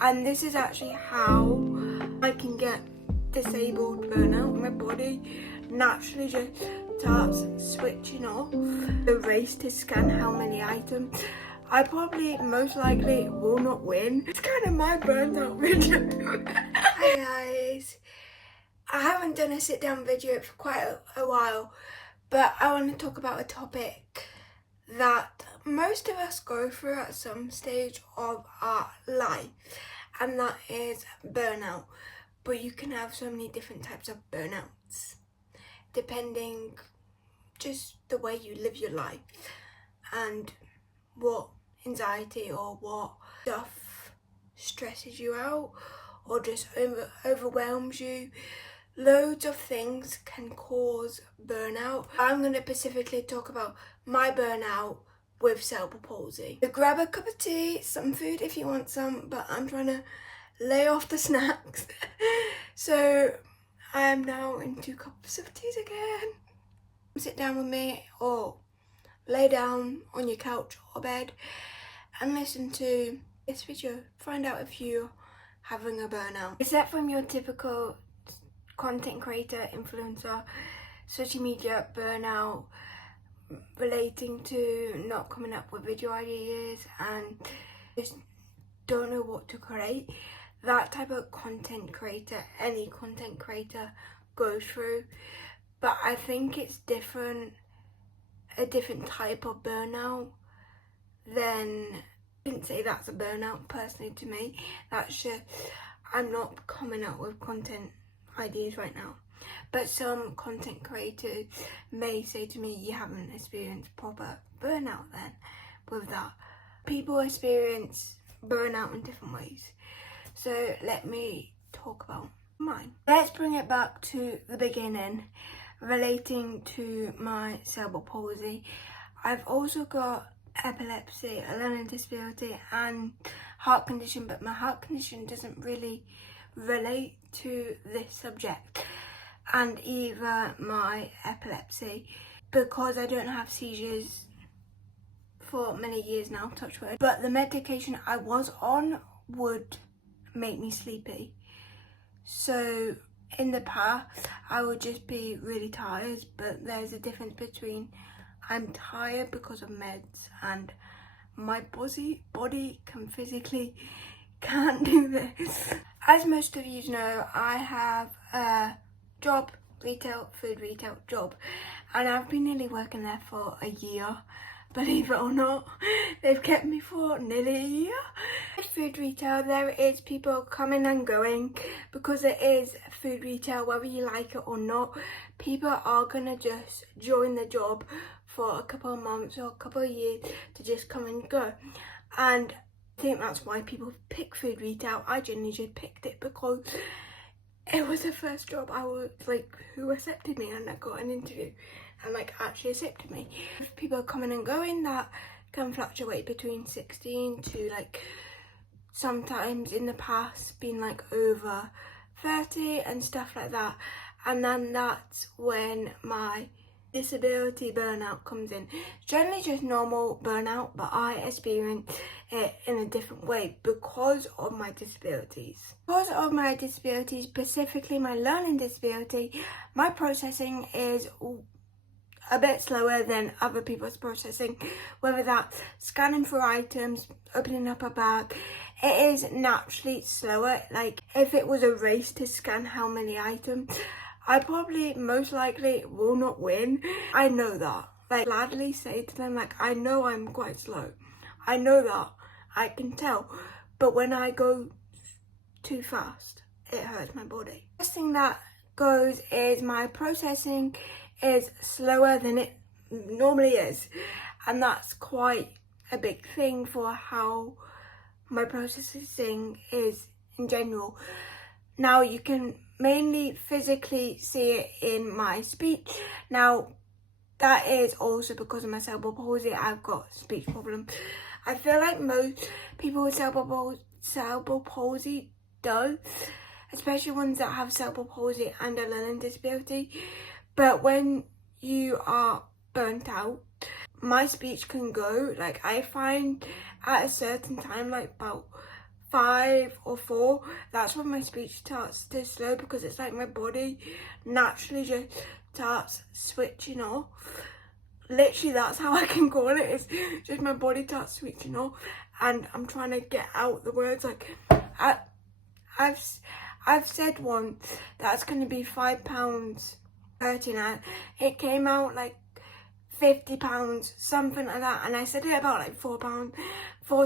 and this is actually how I can get disabled burnout. My body naturally just starts switching off the race to scan how many items. I probably most likely will not win. It's kind of my burnt out video. Hi guys, I haven't done a sit down video for quite a while, but I want to talk about a topic that most of us go through at some stage of our life, and that is burnout. But you can have so many different types of burnouts depending just the way you live your life and what anxiety or what stuff stresses you out or just overwhelms you. Loads of things can cause burnout. I'm going to specifically talk about my burnout with cerebral palsy. So grab a cup of tea, some food if you want some, but I'm trying to lay off the snacks. So I am now in 2 cups of tea again. Sit down with me or lay down on your couch or bed and listen to this video. Find out if you're having a burnout. Except from your typical content creator, influencer, social media burnout relating to not coming up with video ideas and just don't know what to create. That type of content creator, any content creator goes through, but I think it's a different type of burnout than, I didn't say that's a burnout personally to me, that's just, I'm not coming up with content ideas right now. But some content creators may say to me, you haven't experienced proper burnout then with that. People experience burnout in different ways. So let me talk about mine. Let's bring it back to the beginning, relating to my cerebral palsy. I've also got epilepsy, a learning disability and heart condition, but my heart condition doesn't really relate to this subject, and either my epilepsy, because I don't have seizures for many years now, touch wood, but the medication I was on would make me sleepy. So in the past I would just be really tired, but there's a difference between I'm tired because of meds and my body can physically can't do this. As most of you know, I have a job, food retail job, and I've been nearly working there for a year. Believe it or not, they've kept me for nearly a year. At food retail, there is people coming and going because it is food retail, whether you like it or not. People are gonna just join the job for a couple of months or a couple of years to just come and go. And I think that's why people pick food retail. I generally just picked it because it was the first job I was like, who accepted me, and I got an interview and like actually accepted me. People are coming and going that can fluctuate between 16 to like sometimes in the past been like over 30 and stuff like that. And then that's when my disability burnout comes in. Generally just normal burnout, but I experience it in a different way because of my disabilities. Because of my disabilities, specifically my learning disability, my processing is a bit slower than other people's processing, whether that's scanning for items, opening up a bag. It is naturally slower. Like if it was a race to scan how many items, I probably most likely will not win. I know that. Like gladly say to them, like, I know I'm quite slow. I know that. I can tell. But when I go too fast, it hurts my body. First thing that goes is my processing is slower than it normally is. And that's quite a big thing for how my processing is in general. Now you can mainly physically see it in my speech. Now that is also because of my cerebral palsy. I've got speech problem. I feel like most people with cerebral palsy do, especially ones that have cerebral palsy and a learning disability. But when you are burnt out, my speech can go, like I find at a certain time, like about 5 or 4, that's when my speech starts to slow, because it's like my body naturally just starts switching off. Literally, that's how I can call it. It's just my body starts switching off, and I'm trying to get out the words. Like, I've said once that's going to be £5.39. It came out like £50, something like that, and I said it about like £4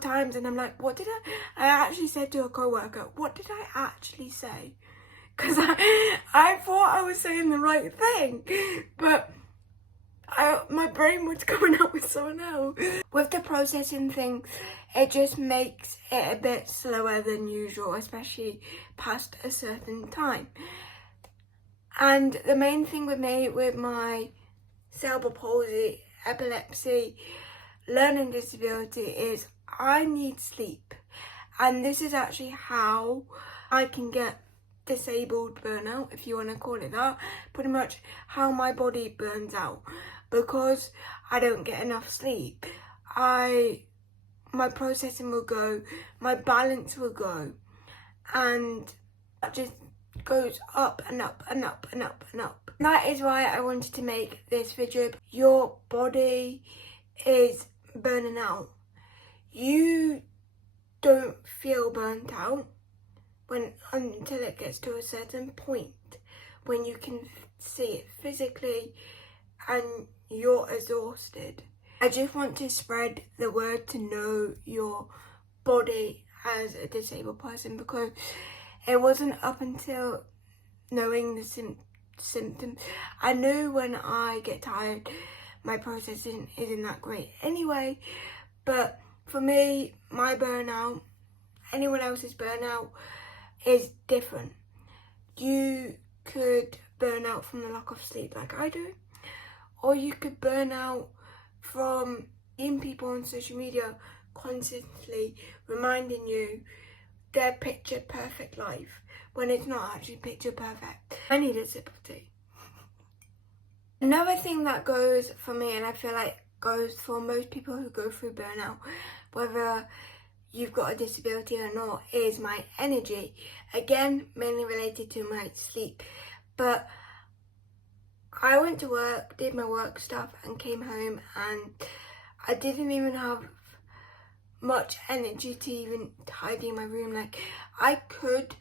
times, and I'm like, what did I actually said to a co-worker, what did I actually say? Because I thought I was saying the right thing, but my brain was coming out with someone else. With the processing thing, it just makes it a bit slower than usual, especially past a certain time. And the main thing with me, with my cerebral palsy, epilepsy, learning disability, is I need sleep. And this is actually how I can get disabled burnout, if you want to call it that. Pretty much how my body burns out, because I don't get enough sleep. My processing will go, my balance will go, and that just goes up and up and up and up and up. That is why I wanted to make this video. Your body is burning out. You don't feel burnt out until it gets to a certain point when you can see it physically and you're exhausted. I just want to spread the word to know your body as a disabled person, because it wasn't up until knowing the symptoms. I knew when I get tired, my processing isn't that great anyway, but for me, my burnout, anyone else's burnout, is different. You could burn out from the lack of sleep like I do, or you could burn out from seeing people on social media constantly reminding you their picture perfect life when it's not actually picture perfect. I need a sip of tea. Another thing that goes for me, and I feel like goes for most people who go through burnout, whether you've got a disability or not, is my energy. Again, mainly related to my sleep. But I went to work, did my work stuff, and came home, and I didn't even have much energy to even tidy my room. Like, I could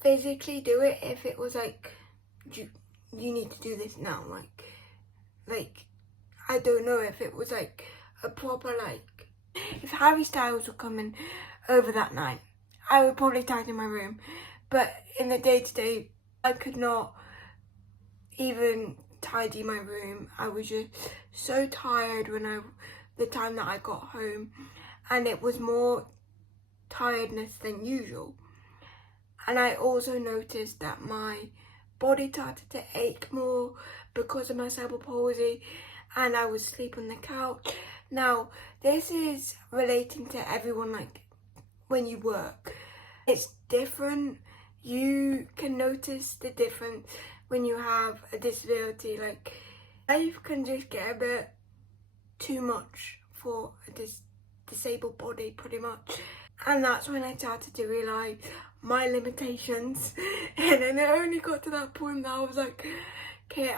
physically do it if it was like, you need to do this now. Like I don't know if it was like a proper, like, if Harry Styles were coming over that night, I would probably tidy my room. But in the day-to-day, I could not even tidy my room. I was just so tired the time that I got home, and it was more tiredness than usual. And I also noticed that my body started to ache more because of my cerebral palsy, and I would sleep on the couch. Now, this is relating to everyone, like when you work. It's different. You can notice the difference when you have a disability. Like, life can just get a bit too much for a disabled body, pretty much. And that's when I started to realise my limitations. And then it only got to that point that I was like, okay,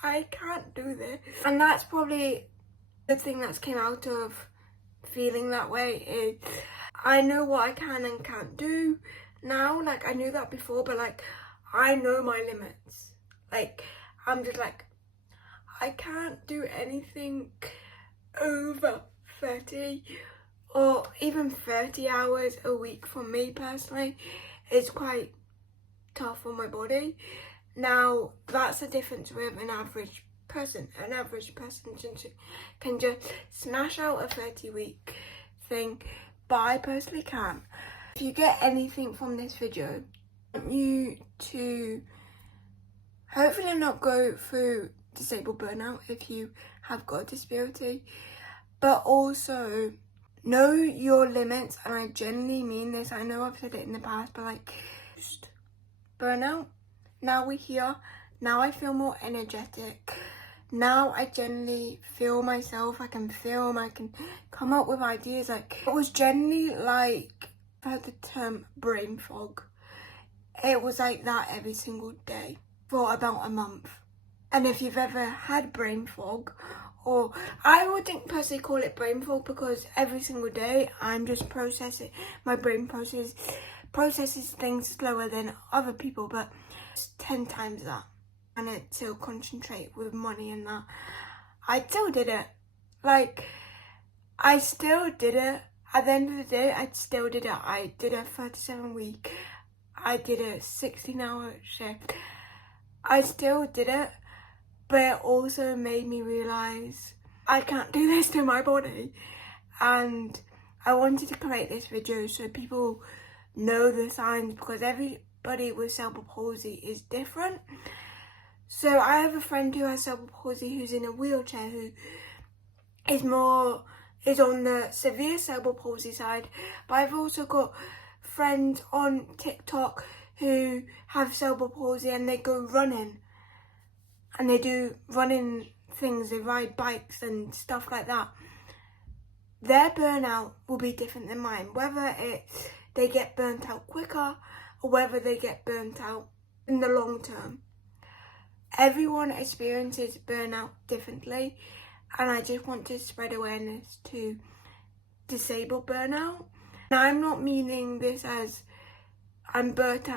I can't do this. And that's probably the thing that's came out of feeling that way, is I know what I can and can't do now. Like, I knew that before, but like, I know my limits. Like, I'm just like, I can't do anything over 30 or even 30 hours a week. For me personally, is quite tough on my body. Now, that's the difference with an average person. An average person can just smash out a 30-week thing, but I personally can't. If you get anything from this video, I want you to hopefully not go through disabled burnout if you have got a disability, but also know your limits. And I genuinely mean this. I know I've said it in the past, but like, just burnout. Now we're here. Now I feel more energetic. now I generally feel myself, I can film, I can come up with ideas. Like, it was generally like, I've heard the term brain fog. It was like that every single day for about a month. And if you've ever had brain fog, or I wouldn't personally call it brain fog because every single day I'm just processing, my brain processes things slower than other people, but it's 10 times that. And it still concentrate with money and that. I still did it. Like, I still did it. At the end of the day, I still did it. I did a 37-week. I did a 16-hour shift. I still did it, but it also made me realise I can't do this to my body. And I wanted to create this video so people know the signs, because everybody with cerebral palsy is different. So I have a friend who has cerebral palsy who's in a wheelchair, who is on the severe cerebral palsy side. But I've also got friends on TikTok who have cerebral palsy and they go running. And they do running things, they ride bikes and stuff like that. Their burnout will be different than mine. Whether they get burnt out quicker or whether they get burnt out in the long term. Everyone experiences burnout differently, and I just want to spread awareness to disabled burnout. And I'm not meaning this as I'm burnt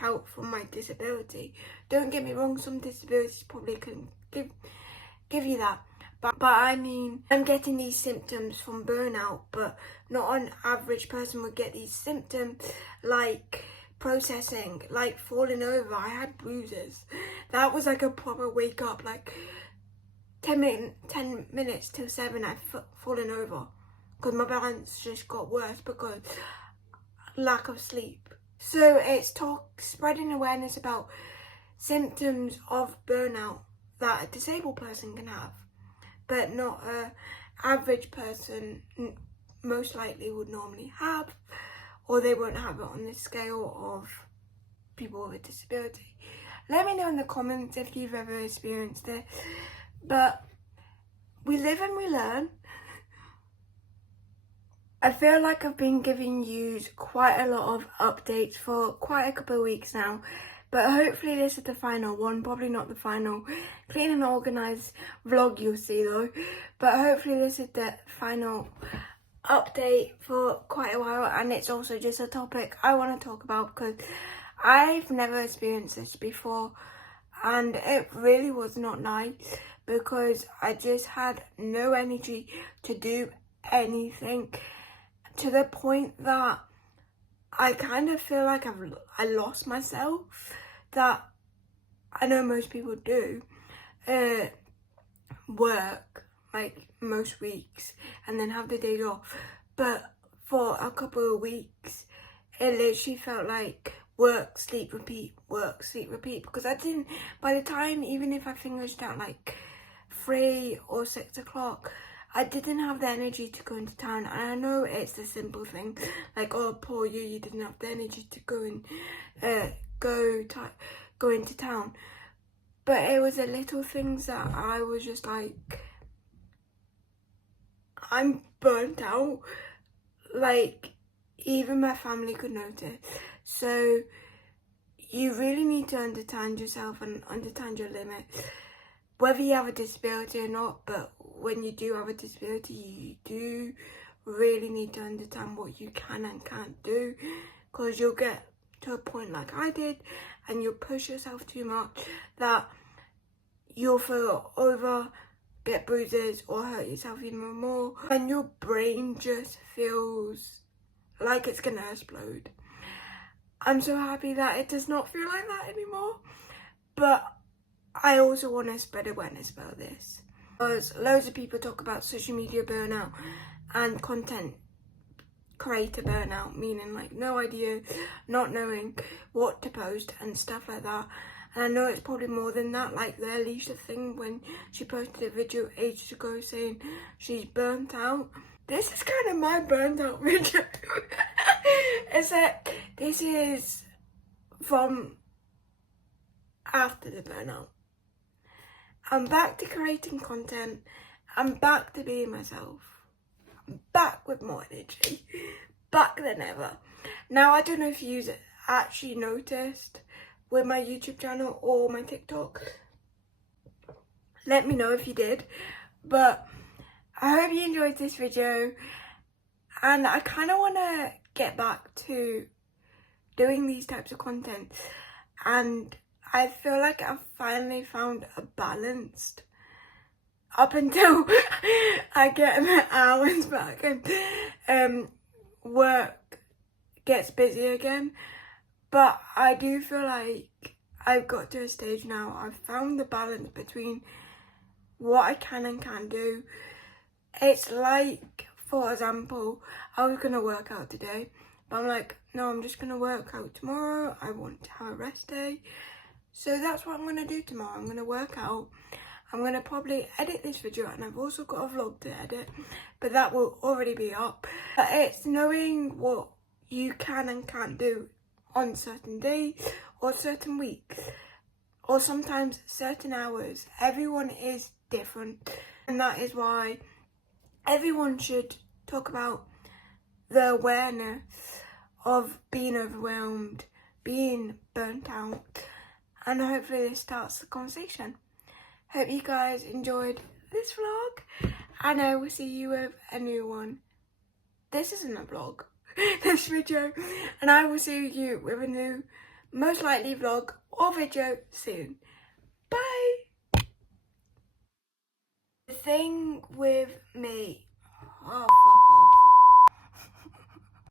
out from my disability. Don't get me wrong, some disabilities probably can give you that. But I mean, I'm getting these symptoms from burnout, but not an average person would get these symptoms, like processing, like falling over. I had bruises. That was like a proper wake up, like 10 minutes till 7 I've fallen over because my balance just got worse because lack of sleep. So it's spreading awareness about symptoms of burnout that a disabled person can have, but not a average person most likely would normally have, or they won't have it on the scale of people with a disability. Let me know in the comments if you've ever experienced it. But we live and we learn. I feel like I've been giving you quite a lot of updates for quite a couple of weeks now, but hopefully this is the final one. Probably not the final clean and organised vlog you'll see though, but hopefully this is the final update for quite a while, and it's also just a topic I want to talk about because I've never experienced this before, and it really was not nice because I just had no energy to do anything, to the point that I kind of feel like I lost myself, that I know most people do, work like most weeks and then have the days off, but for a couple of weeks it literally felt like work, sleep, repeat, work, sleep, repeat, because I didn't, by the time, even if I finished at like 3 or 6 o'clock, I didn't have the energy to go into town. And I know it's a simple thing, like, oh, poor you didn't have the energy to go and go into town, but it was the little things that I was just like, I'm burnt out. Like, even my family could notice. So you really need to understand yourself and understand your limits, whether you have a disability or not. But when you do have a disability, you do really need to understand what you can and can't do, because you'll get to a point like I did and you'll push yourself too much that you'll fall over, get bruises, or hurt yourself even more, and your brain just feels like it's gonna explode. I'm so happy that it does not feel like that anymore, but I also want to spread awareness about this, because loads of people talk about social media burnout and content creator burnout, meaning like no idea, not knowing what to post and stuff like that. And I know it's probably more than that, like the Alicia thing when she posted a video ages ago saying she's burnt out. This is kind of my burnt out video. Except this is from after the burnout. I'm back to creating content. I'm back to being myself. I'm back with more energy. Back than ever. Now, I don't know if you actually noticed with my YouTube channel or my TikTok. Let me know if you did. But I hope you enjoyed this video. And I kind of want to get back to doing these types of content. And I feel like I've finally found a balance up until I get my hours back and work gets busy again. But I do feel like I've got to a stage now. I've found the balance between what I can and can't do. It's like, for example, I was going to work out today, but I'm like, no, I'm just going to work out tomorrow. I want to have a rest day. So that's what I'm going to do tomorrow. I'm going to work out. I'm going to probably edit this video, and I've also got a vlog to edit, but that will already be up. But it's knowing what you can and can't do on certain days or certain weeks or sometimes certain hours. Everyone is different, and that is why everyone should talk about the awareness of being overwhelmed, being burnt out, and hopefully this starts the conversation. Hope you guys enjoyed this vlog, and I will see you with a new one. This isn't a vlog, this video, and I will see you with a new, most likely vlog or video soon. Bye! The thing with me, oh fuck